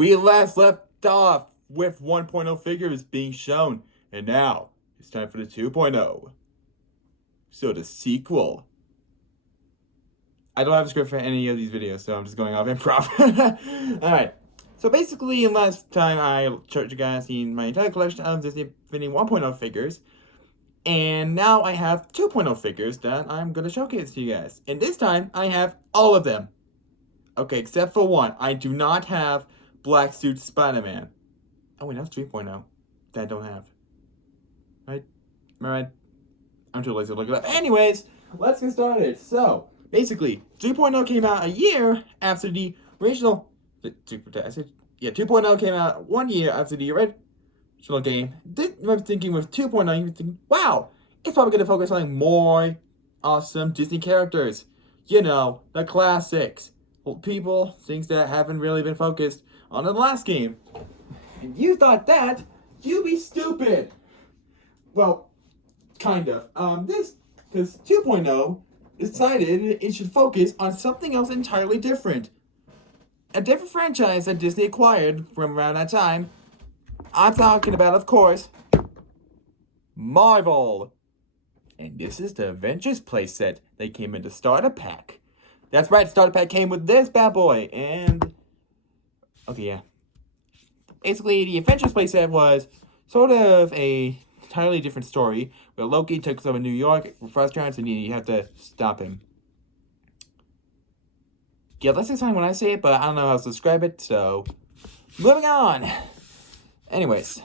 We last left off with 1.0 figures being shown, and now it's time for the 2.0. So the sequel. I don't have a script for any of these videos, so I'm just going off improv. Alright. So basically, last time I showed you guys my entire collection of Disney Infinity 1.0 figures. And now I have 2.0 figures that I'm going to showcase to you guys. And this time, I have all of them. Okay, except for one. I do not have Black Suit Spider-Man. Oh wait, that's 3.0 that I don't have. Right? Am I right? I'm too lazy to look it up. Anyways, let's get started. So, basically, 3.0 came out a year after the original... 2.0 came out 1 year after the original game. I'm thinking with 2.0, you're thinking, wow, it's probably going to focus on more awesome Disney characters. You know, the classics. People, things that haven't really been focused on in the last game. And you thought that, you'd be stupid. Well, kind of. Because 2.0 decided it should focus on something else entirely different. A different franchise that Disney acquired from around that time. I'm talking about, of course, Marvel. And this is the Avengers playset that came in the starter pack. That's right, starter pack came with this bad boy. And, okay, yeah. Basically, the Avengers playset was sort of a entirely different story, where Loki took over New York for first chance and you have to stop him. Yeah, that's the time when I say it, but I don't know how to describe it, so moving on. Anyways,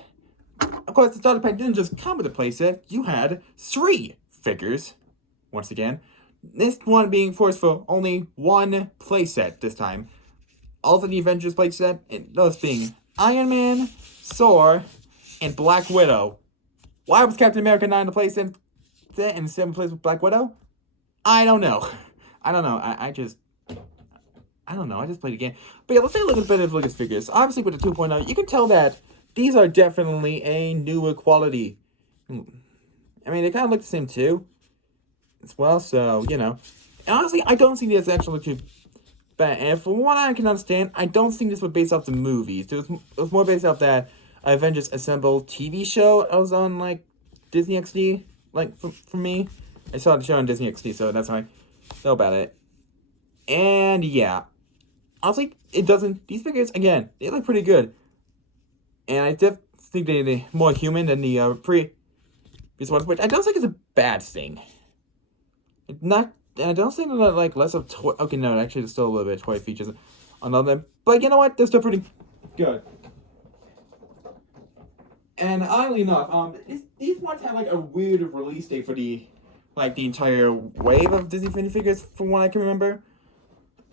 of course, the starter pack didn't just come with a playset. You had 3 figures. Once again, this one being forced for only 1 playset this time. All of the Avengers playset, and those being Iron Man, Thor, and Black Widow. Why was Captain America not in the playset and 7 place with Black Widow? I don't know. I don't know. I don't know. I just played a game. But yeah, let's take a look at a bit of Lucas figures. Obviously, with the 2.0, you can tell that these are definitely a newer quality. I mean, they kind of look the same too, as well. So you know, and honestly, I don't think this actually look too bad. And from what I can understand, I don't think this was based off the movies. It was more based off that Avengers Assemble TV show. I was on like Disney XD. Like for me, I saw the show on Disney XD, so that's how I know about it. And yeah. Honestly, it doesn't... These figures, again, they look pretty good. And I think they're more human than the previous ones, which I don't think is a bad thing. And I don't think they're like less of toy... Okay, no, actually, there's still a little bit of toy features on all of them. But you know what? They're still pretty good. And oddly enough, these ones have like a weird release date for the entire wave of Disney Infinity figures, from what I can remember.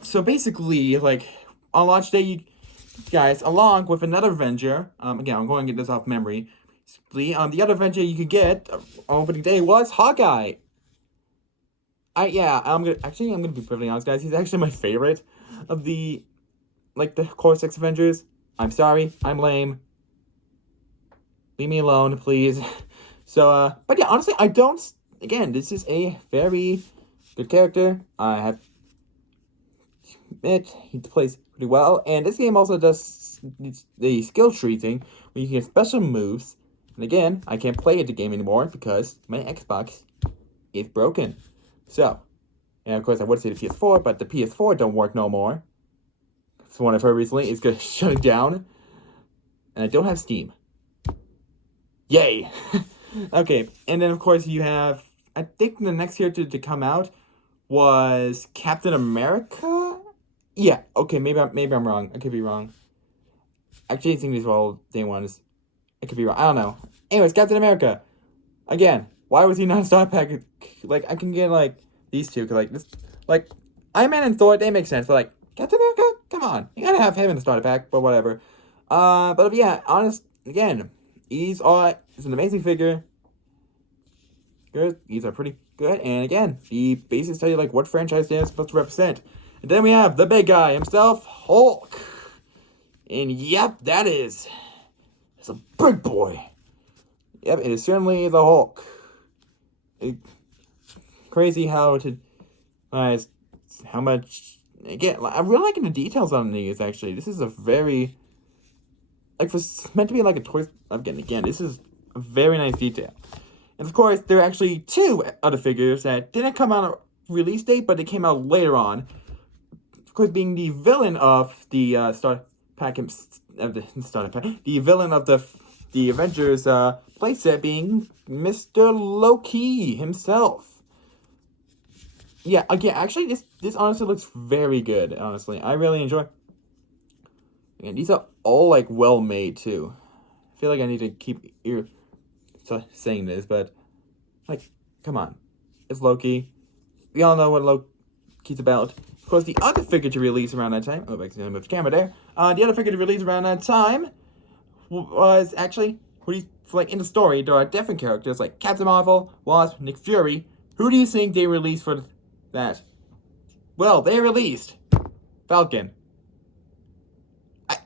So basically, like, on launch day, you guys, along with another Avenger, again, I'm going to get this off memory. The other Avenger you could get on opening day was Hawkeye. I'm gonna be perfectly honest, guys. He's actually my favorite of the core 6 Avengers. I'm sorry, I'm lame. Leave me alone, please. So, but yeah, honestly, again, this is a very good character. He plays pretty well, and this game also does the skill tree thing, where you can get special moves. And again, I can't play the game anymore because my Xbox is broken. So, and of course I would say the PS4, but the PS4 don't work no more. So one I've heard recently is going to shut it down, and I don't have Steam. Yay! Okay, and then of course you have, I think the next character to come out was Captain America? Yeah, okay, maybe I'm wrong. I could be wrong. Actually, I think these are all day ones. I could be wrong. I don't know. Anyways, Captain America. Again, why was he not a star pack? Like, I can get, like, these two. Cause, like, this, like, Iron Man and Thor, they make sense. But, like, Captain America? Come on. You gotta have him in the starter pack, but whatever. But yeah, again, it's an amazing figure. Good. These are pretty good. And again, the bases tell you, like, what franchise they're supposed to represent. And then we have the big guy himself, Hulk. And yep, it's a big boy. Yep, it is certainly the Hulk. Crazy how much, again, I'm really liking the details on these, actually. This is a very like for meant to be like a toy. Again, this is a very nice detail. And of course, there are actually two other figures that didn't come out on release date, but they came out later on. Of course, being the villain of the starter pack, the villain of the Avengers playset being Mr. Loki himself. Yeah, again, actually, this honestly looks very good. Honestly, I really enjoy. And these are all like well made too. I feel like I need to keep saying this, but like, come on, it's Loki. We all know what Loki's about. Of course, the other figure to release around that time. Oh, I accidentally moved the camera there. The other figure to release around that time was actually in the story. There are different characters like Captain Marvel, Wasp, Nick Fury. Who do you think they released for that? Well, they released Falcon.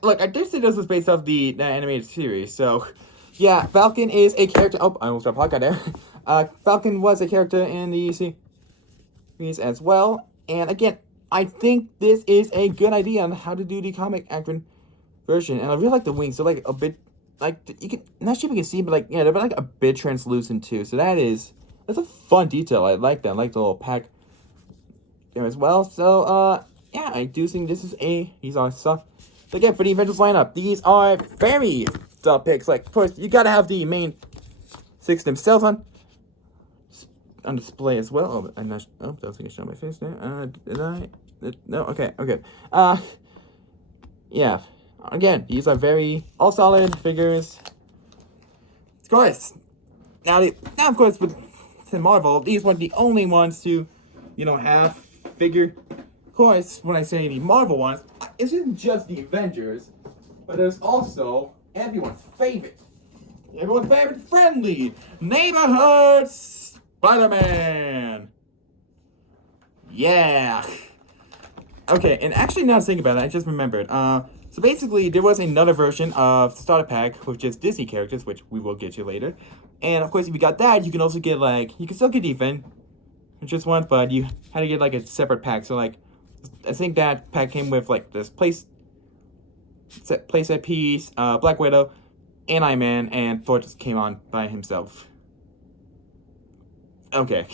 I did say this was based off the animated series, so yeah, Falcon is a character. Oh, I almost got a podcast there. Falcon was a character in the series as well, and again, I think this is a good idea on how to do the comic accurate version, and I really like the wings. They're like a bit you can not sure if you can see, but they're like a bit translucent too. So that's a fun detail. I like that. I like the little pack there as well. So yeah, I do think this is these are stuff. But again, for the Avengers lineup, these are very tough picks. Like, of course, you gotta have the main six themselves on display as well. Oh, I'm not. Oh, that was gonna show my face there. Did I? No. Okay. Okay. Yeah. Again, these are all solid figures. Of course. Now, of course, with Marvel, these were the only ones to, have figure. Of course, when I say the Marvel ones, it isn't just the Avengers, but there's also everyone's favorite friendly neighborhood Spider-Man. Yeah. Okay, and actually now thinking about it, I just remembered. So basically, there was another version of the starter pack with just Disney characters, which we will get to later. And of course, if you got that, you can also get you can still get even, just one, but you had to get a separate pack. So I think that pack came with this playset piece, Black Widow, and Iron Man, and Thor just came on by himself. Okay,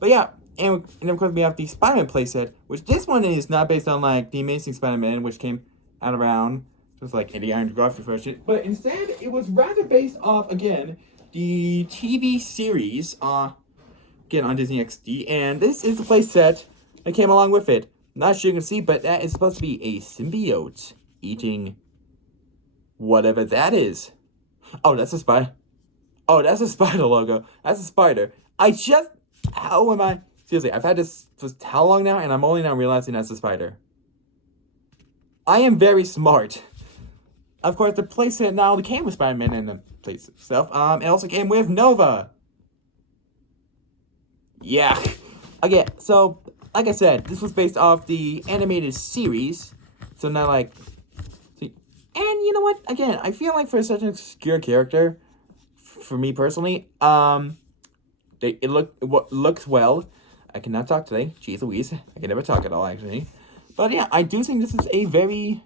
but yeah, and of course we have the Spider-Man playset, which this one is not based on the Amazing Spider-Man, which came out around just in the Iron Graphic version, but instead it was rather based off again the TV series again on Disney XD, and this is the playset that came along with it. Not sure you can see, but that is supposed to be a symbiote eating whatever that is. Oh, that's a spider. Oh, that's a spider logo. That's a spider. How am I? Seriously, I've had this for how long now, and I'm only now realizing that's a spider. I am very smart. Of course, the playset not only came with Spider-Man and the place itself, it also came with Nova. Yeah. Again, so, like I said, this was based off the animated series, so not and you know what? Again, I feel like for such an obscure character, for me personally, it looks well. I cannot talk today. Jeez Louise, I can never talk at all actually. But yeah, I do think this is a very,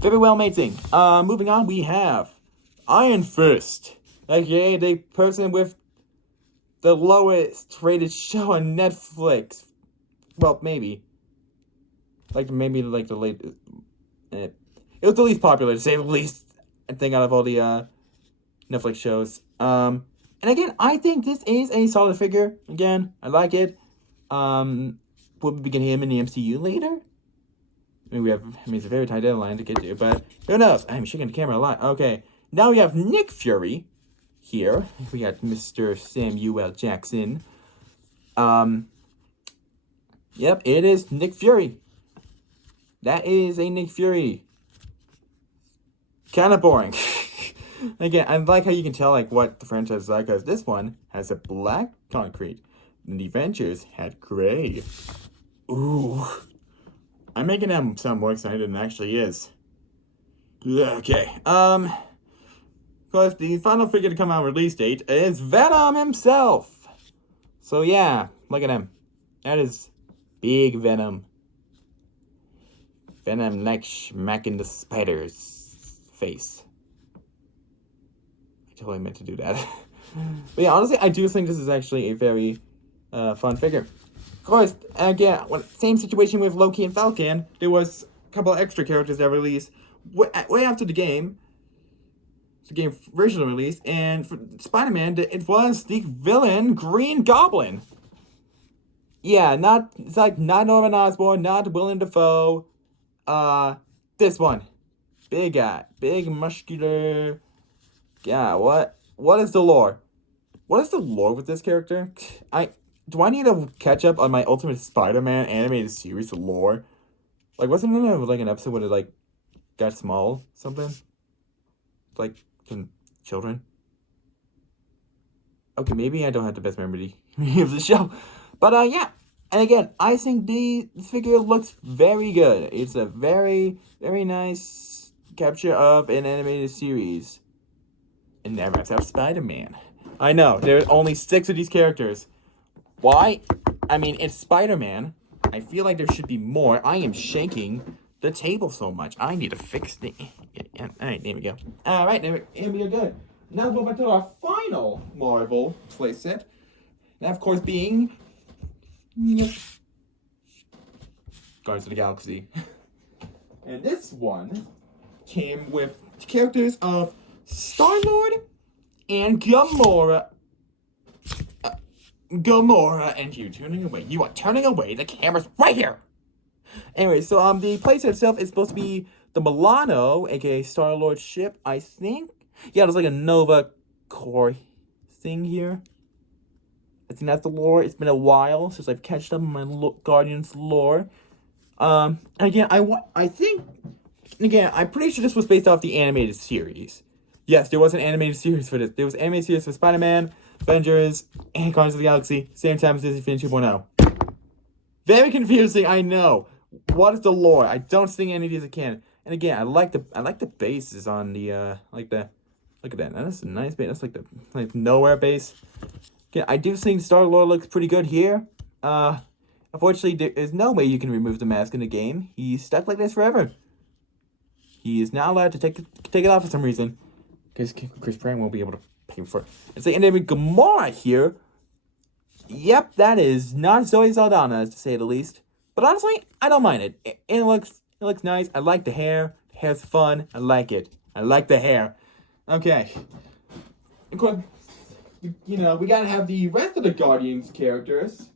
very well made thing. Moving on, we have Iron Fist, aka the person with the lowest rated show on Netflix. Well, maybe. Maybe the latest. It was the least popular, to say the least, I think, out of all the Netflix shows. And again, I think this is a solid figure. Again, I like it. We'll be getting him in the MCU later. It's a very tight deadline to get to, but who knows? I'm shaking the camera a lot. Okay, now we have Nick Fury here. We got Mr. Samuel Jackson. Yep, it is Nick Fury. That is a Nick Fury. Kind of boring. Again, I like how you can tell what the franchise is like, because this one has a black concrete, and the Avengers had gray. Ooh. I'm making him sound more excited than it actually is. Okay. Of course, the final figure to come out release date is Venom himself. So yeah, look at him. That is big Venom. Venom smacking the spider's face. totally meant to do that. But yeah, honestly, I do think this is actually a very fun figure. Of course, again, same situation with Loki and Falcon. There was a couple of extra characters that released way after the game. The game original release, and for Spider-Man, it was the villain Green Goblin. Yeah, it's not Norman Osborn, not Willem Dafoe. This one, big guy, big muscular. Yeah, what is the lore? What is the lore with this character? Do I need to catch up on my Ultimate Spider-Man animated series lore? Like, wasn't there like an episode where it like got small something? Like children. Okay, maybe I don't have the best memory of the show, but yeah. And again, I think this figure looks very good. It's a very, very nice capture of an animated series. And that wraps up Spider-Man. I know there's only 6 of these characters. Why? I mean, it's Spider-Man. I feel like there should be more. I am shaking the table so much. I need to fix the. Yeah. All right, there we go. All right, there we are good. Now go back to our final Marvel playset. That, of course, being Guardians of the Galaxy. And this one came with characters of Star-Lord and Gamora. Gamora and you turning away. You are turning away. The camera's right here. Anyway, so the playset itself is supposed to be the Milano, aka Star-Lord ship, I think. Yeah, there's like a Nova Corps thing here. I think that's the lore. It's been a while since I've catched up on my Guardians lore. Again, I think, again, I'm pretty sure this was based off the animated series. Yes, there was an animated series for this. There was an animated series for Spider-Man, Avengers, and Guardians of the Galaxy, same time as Disney Infinity 2.0. Very confusing, I know. What is the lore? I don't think any of these are canon. And again, I like the bases on the look at that. That's a nice base. That's like the nowhere base. Again, I do think Star-Lord looks pretty good here. Unfortunately, there is no way you can remove the mask in the game. He's stuck like this forever. He is not allowed to take it off for some reason, because Chris Pratt won't be able to pay for it. It's like, and then with Gamora here. Yep, that is not Zoe Saldana, to say the least. But honestly, I don't mind it. It looks nice. I like the hair. The hair's fun. I like it. I like the hair. Okay. Of course, we gotta have the rest of the Guardians characters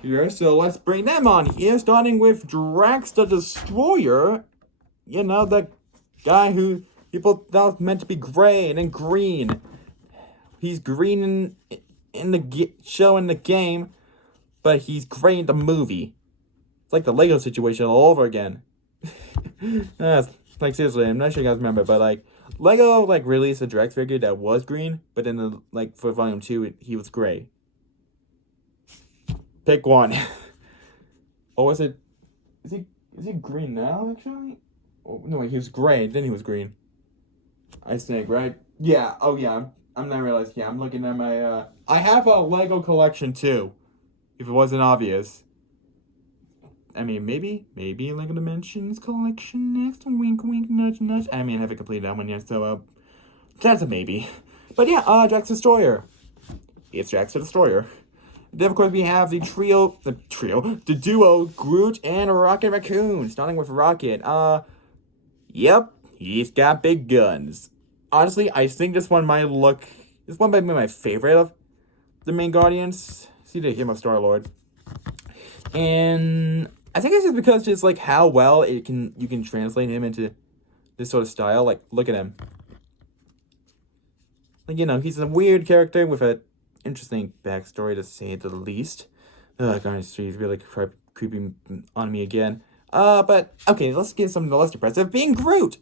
here, so let's bring them on here, starting with Drax the Destroyer. The guy who people thought meant to be gray and then green. He's green in the show and the game, but he's gray in the movie. It's like the Lego situation all over again. Like, seriously, I'm not sure you guys remember, but like Lego released a Drax figure that was green, but then for Volume 2 he was gray. Pick one. Oh, is he green now actually? Oh, no, he was gray, then he was green. I think, right? Yeah. Oh yeah. I'm not realizing. Yeah, I'm looking at my I have a Lego collection too. If it wasn't obvious. I mean, maybe Lego Dimensions collection next. Wink, wink, nudge, nudge. I mean, I haven't completed that one yet, so that's a maybe. But yeah, Drax Destroyer. It's Drax the Destroyer. Then of course we have the duo Groot and Rocket Raccoon. Starting with Rocket. Yep, he's got big guns. Honestly, I think this one might be my favorite of the main Guardians. See the game of Star-Lord. And I think it's just because just how well you can translate him into this sort of style. Like, look at him. He's a weird character with a interesting backstory, to say the least. Guardians 3 is really creeping on me again. But okay, let's get something less depressive. Being Groot.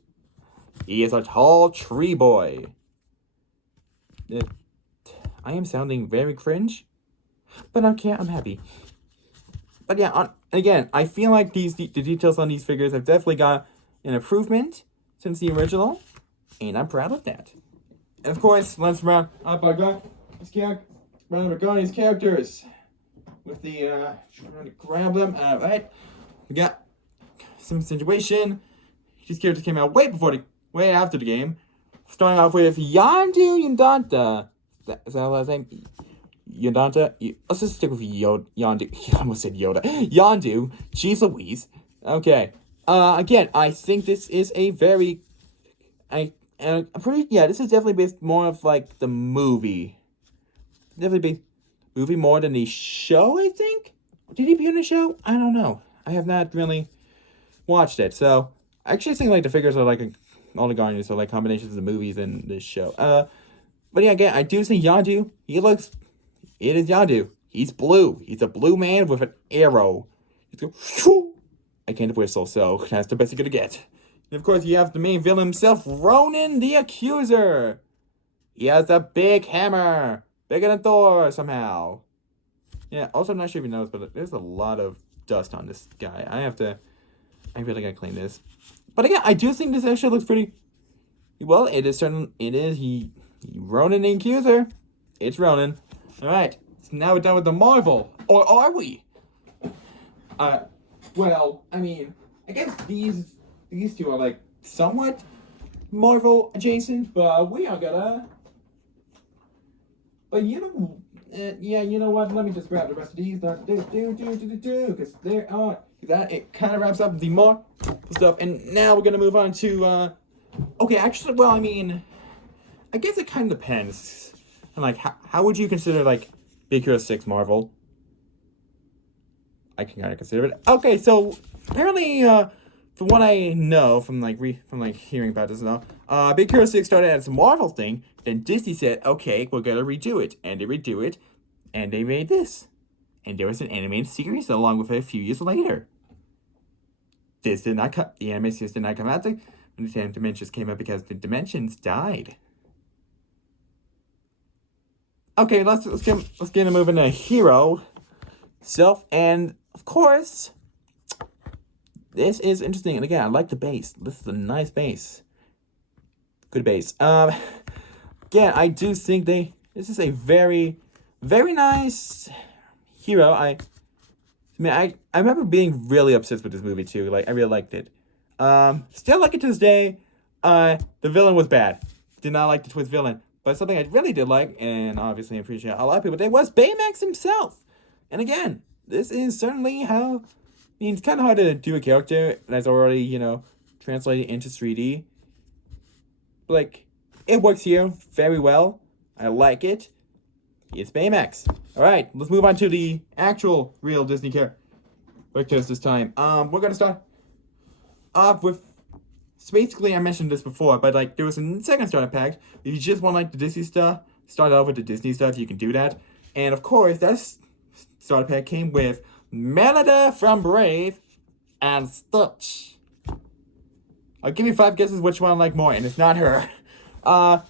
He is a tall tree boy. I am sounding very cringe, but okay, I'm happy. But yeah, again, I feel like the details on these figures have definitely got an improvement since the original, and I'm proud of that. And of course, let's round up our Guardians characters with the trying to grab them. All right, we got some situation. These characters came out way after the game. starting off with Yondu Yondanta. Is that last name? Yondanta? Let's just stick with Yondu. I almost said Yoda. Yondu. She's Louise. Okay. Again, I think this is a very... I'm pretty... Yeah, this is definitely based more of, like, the movie. Definitely based... Movie more than the show, I think? Did he be in the show? I don't know. I have not really watched it, so... I actually think, like, the figures are, like, all the Guardians are, like, combinations of the movies and this show. But yeah, again, I do think Yondu, he looks... It is Yondu. He's blue. He's a blue man with an arrow. He's going... I can't whistle, so that's the best you're gonna get. And of course, you have the main villain himself, Ronan the Accuser. He has a big hammer. Bigger than Thor, somehow. Yeah, also, I'm not sure if you noticed, but there's a lot of dust on this guy. I really gotta clean this. But again, I do think this actually looks pretty... Well, it is Ronan the Accuser. It's Ronan. Alright, so now we're done with the Marvel. Or are we? Well, I mean, I guess these two are, like, somewhat Marvel adjacent, but we are gonna... But you know, yeah, you know what? Let me just grab the rest of these. Because there are... It kind of wraps up the Marvel stuff, and now we're gonna move on to, okay, actually, well, I mean, I guess it kind of depends. And, like, how would you consider, like, Big Hero 6 Marvel? I can kind of consider it. Okay, so apparently, from what I know, from hearing about this now, Big Hero 6 started as a Marvel thing. Then Disney said, "Okay, we're gonna redo it," and they redo it, and they made this, and there was an animated series along with it a few years later. This did not come. The animated series did not come out when the 10 Dimensions came out because the Dimensions died. Okay, let's get a move into Hero self, and of course, this is interesting. And again, I like the base. This is a nice base. Good base. Again, I do think this is a very, very nice Hero. I remember being really obsessed with this movie too. Like, I really liked it. Still like it to this day. The villain was bad. Did not like the twist villain. But something I really did like, and obviously I appreciate a lot of people did, was Baymax himself. And again, this is certainly how... I mean, it's kind of hard to do a character that's already, you know, translated into 3D. But, like, it works here very well. I like it. It's Baymax. Alright, let's move on to the actual real Disney characters this time. We're gonna start off with... So basically, I mentioned this before, but, like, there was a second starter pack. If you just want, like, the Disney stuff, start off with the Disney stuff, you can do that. And, of course, that starter pack came with Merida from Brave and Stitch. I'll give you 5 guesses which one I like more, and it's not her. Yeah,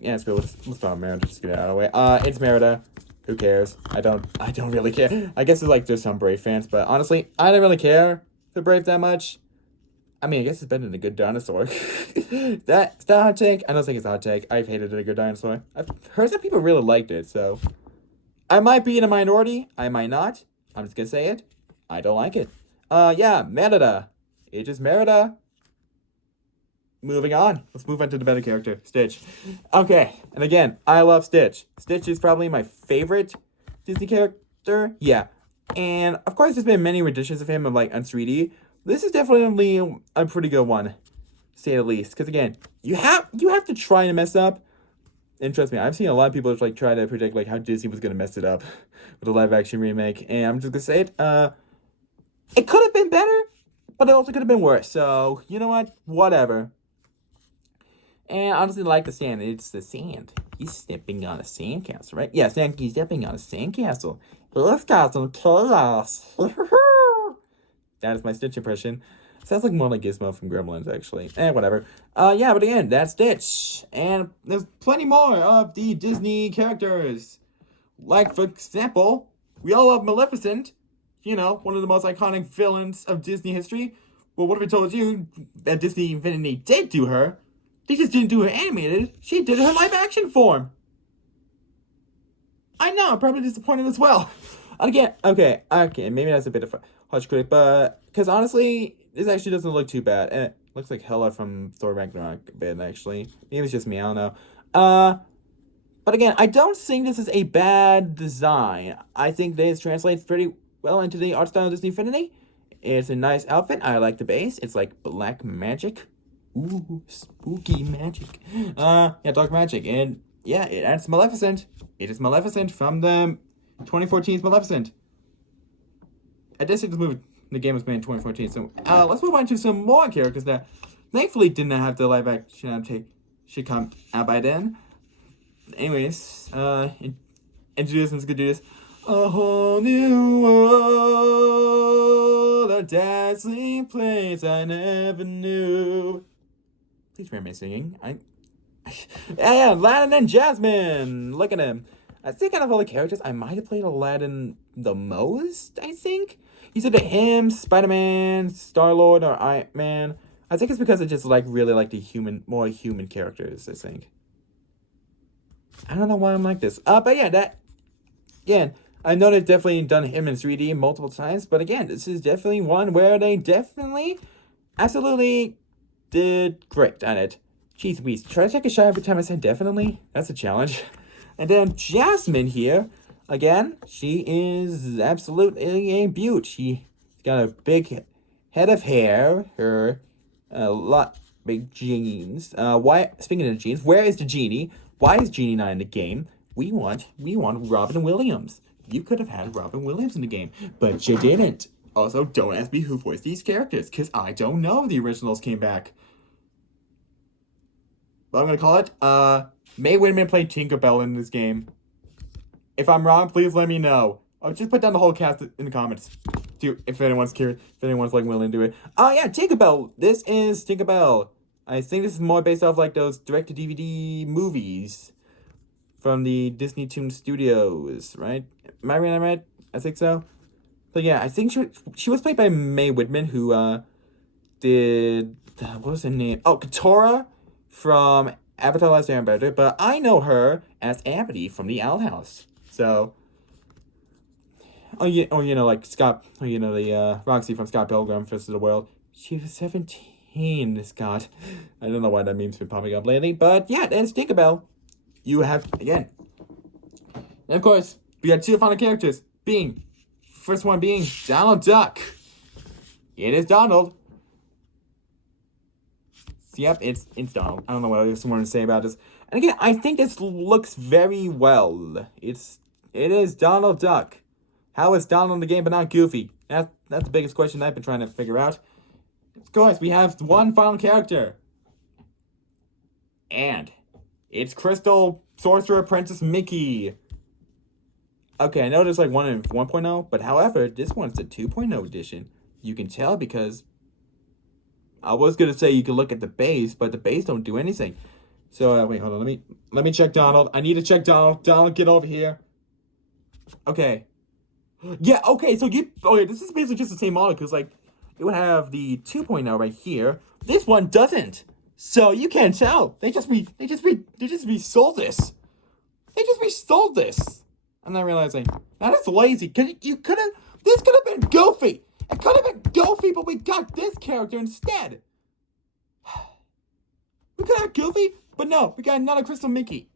let's go. Let's start with Merida. Just get it out of the way. It's Merida. Who cares? I don't really care. I guess it's like there's some Brave fans, but honestly, I don't really care for Brave that much. I mean, I guess it's better than a good dinosaur. That's a hot take. I don't think it's a hot take. I've hated a good dinosaur. I've heard some people really liked it, so... I might be in a minority. I might not. I'm just gonna say it. I don't like it. Yeah, Merida. It is Merida. Moving on. Let's move on to the better character, Stitch. Okay, and again, I love Stitch. Stitch is probably my favorite Disney character. Yeah. And, of course, there's been many renditions of him of, like, on 3D. This is definitely a pretty good one, to say the least. Because, again, you have to try to mess up. And trust me, I've seen a lot of people like try to predict like how Disney was going to mess it up with a live-action remake. And I'm just going to say it. It could have been better, but it also could have been worse. So, you know what? Whatever. And I honestly like the sand. It's the sand. He's stepping on a sandcastle, right? Yeah, he's stepping on a sandcastle. Let's got some chaos. That is my Stitch impression. Sounds like more like Gizmo from Gremlins, actually. Whatever. Yeah, but again, that's Stitch. And there's plenty more of the Disney characters. Like, for example, we all love Maleficent. You know, one of the most iconic villains of Disney history. Well, what if I told you that Disney Infinity did do her? They just didn't do her animated. She did her live-action form. I know, I'm probably disappointed as well. Again, okay, maybe that's a bit of a harsh critic, but... Because honestly, this actually doesn't look too bad. Looks like Hela from Thor Ragnarok a bit, actually. Maybe it's just me, I don't know. But again, I don't think this is a bad design. I think this translates pretty well into the art style of Disney Infinity. It's a nice outfit. I like the base. It's like black magic. Ooh, spooky magic. Yeah, dark magic. And yeah, it's Maleficent. It is Maleficent from the 2014's Maleficent. I did think the game was made in 2014. So let's move on to some more characters that thankfully did not have the live action adaptation should come out by then. Anyways, introductions could do this. A whole new world, a dazzling place I never knew. Please remember me singing. Yeah, Aladdin and Jasmine. Look at him. I think out of all the characters, I might have played Aladdin the most, I think. He's either him, Spider-Man, Star-Lord, or Iron Man. I think it's because I just really like the more human characters, I think. I don't know why I'm like this. But yeah, again, I know they've definitely done him in 3D multiple times, but again, this is definitely one where they absolutely did great on it. Jeez, we try to take a shot every time I said definitely. That's a challenge. And then Jasmine here, again, she is absolutely a beaut. She's got a big head of hair, big jeans. Speaking of jeans, where is the genie? Why is Genie not in the game? We want Robin Williams. You could have had Robin Williams in the game, but you didn't. Also, don't ask me who voiced these characters, because I don't know if the originals came back. But I'm going to call it, Mae Whitman played Tinkerbell in this game. If I'm wrong, please let me know. I'll just put down the whole cast in the comments. If anyone's curious, if anyone's willing to do it. Oh yeah, Tinkerbell. This is Tinkerbell. I think this is more based off those direct-to-DVD movies from the Disney Toon Studios, right? Am I right? I think so. So yeah, I think she was played by Mae Whitman, who did what was her name? Oh, Katara from Avatar: Last Airbender, but I know her as Amity from the Owl House. So, the Roxy from Scott Pilgrim vs. the World. She was 17, Scott. I don't know why that meme's been popping up lately, but yeah, that's Tinkerbell. You have, again. And of course, we got two final characters, first one being Donald Duck. It is Donald. Yep, it's Donald. I don't know what else I want to say about this. And again, I think this looks very well. It is Donald Duck. How is Donald in the game but not Goofy? That's the biggest question I've been trying to figure out. Of course, we have one final character. And it's Crystal Sorcerer Princess Mickey. Okay, I know there's 1 and 1.0, but however, this one's the 2.0 edition. You can tell because I was gonna say you can look at the base, but the base don't do anything. So wait, hold on. Let me check Donald. I need to check Donald. Donald, get over here. Okay. Yeah. Okay. So this is basically just the same model because it would have the 2.0 right here. This one doesn't. So you can't tell. They just resold this. They just resold this. I'm not realizing that is lazy. This could have been Goofy. It could have been Goofy, but we got this character instead. We could have Goofy, but no, we got another Crystal Mickey.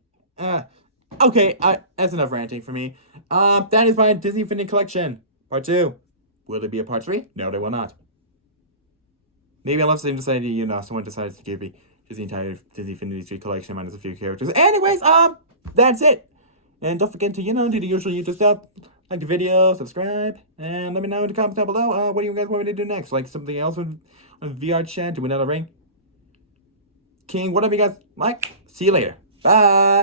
Okay, that's enough ranting for me. That is my Disney Infinity Collection, Part 2. Will there be a Part 3? No, there will not. Maybe unless someone decides to give me just the entire Disney Infinity 3 collection minus a few characters. Anyways, that's it. And don't forget to, do the usual YouTube stuff. Like the video, subscribe, and let me know in the comments down below. What do you guys want me to do next? Something else on VR chat? Do another ring? King, whatever you guys like. See you later. Bye.